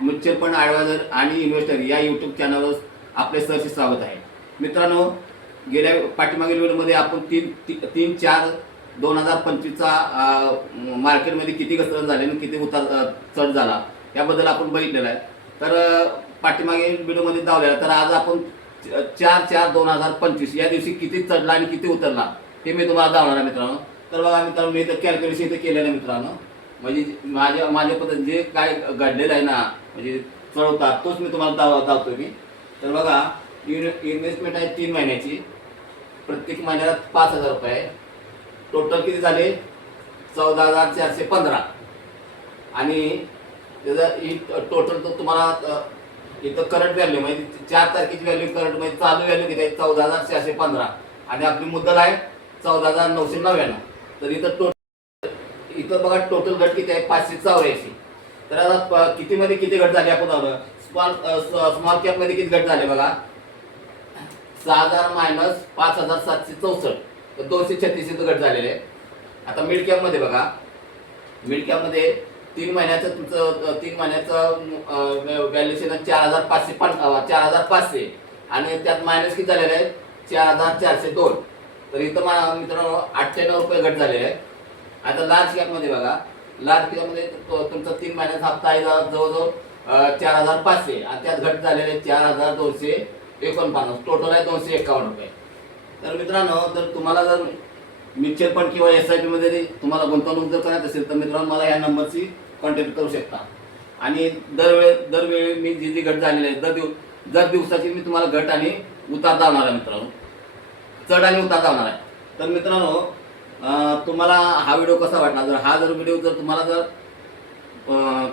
Mutual fund adviser आणि investor या YouTube चॅनलवर आपले सहर्ष स्वागत आहे. मित्रांनो, गेल्या पाठीमागील व्हिडिओमध्ये आपण 3/4/2025चा मार्केटमध्ये किती घसरण झाली आणि किती उतार चढ झाला याबद्दल आपण बघितलेलं आहे. तर पाठीमागील व्हिडिओमध्ये दावलेला, तर आज आपण 4/4/2025 या दिवशी किती चढला आणि किती उतरला हे मी तुम्हाला दावणार आहे मित्रांनो. तर बघा मित्रांनो, मी तर कॅल्क्युलेशन इथे केलेलं आहे मित्रांनो. म्हणजे माझ्या पद्धतीने जे काय घडलेलं आहे ना, म्हणजे चढवता तोच मी तुम्हाला दावतोय मी. तर बघा, इन्व्हेस्टमेंट आहे 3 महिन्याची, प्रत्येक महिन्याला 5,000 रुपये. टोटल किती झाले? 14,415. आणि त्याचा टोटल तो तुम्हाला इथं करंट व्हॅल्यू म्हणजे 4 तारखेची व्हॅल्यू, करंट म्हणजे चालू व्हॅल्यू किती आहे? 14,415. आणि आपली मुद्दल आहे 14,999. तर इथं बघा टोटल घट किती आहे? 584. तर आता कितीमध्ये किती घट झाली आपण बघा. स्मॉल कॅप मध्ये किती घट झाले बघा? 6,000 मायनस 5,764, तर 236 घट झालेले आहे. आता मिड कॅप मध्ये बघा, मिड कॅप मध्ये 3 महिन्याचं तुमचं 3 महिन्याचं व्हॅल्युएशन 4,500 आणि त्यात मायनस किती झालेलं आहे? 4,402. तर इथं मित्रांनो 98 रुपये घट झालेले आहे. आता लार्ज कॅप मध्ये बघा, लार्ज कॅप मध्ये तुमचा 3 महिन्याचा हप्ता आहे जवळजवळ 4,500 आणि त्यात घट झालेले 4,249. टोटल आहे 251 रुपये. तर मित्रांनो, जर तुम्हाला जर म्युच्युअल फंड किंवा SIP मध्ये तुम्हाला गुंतवणूक जर करायची असेल तर मित्रांनो मला या नंबरची कॉन्टॅक्ट करू शकता. आणि दरवेळी मी जी घट झालेली आहे दर दिवसाची मी तुम्हाला घट आणि उतार दावणार आहे मित्रांनो, चढ आणि उतार दावणार आहे. तर मित्रांनो, तुम्हाला हा व्हिडिओ कसा वाटला? जर व्हिडिओ जर तुम्हाला जर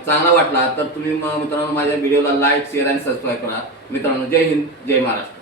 चांगला वाटला तर तुम्ही मित्रांनो माझ्या व्हिडिओला लाईक, शेअर आणि सबस्क्राईब करा. मित्रांनो, जय हिंद, जय महाराष्ट्र.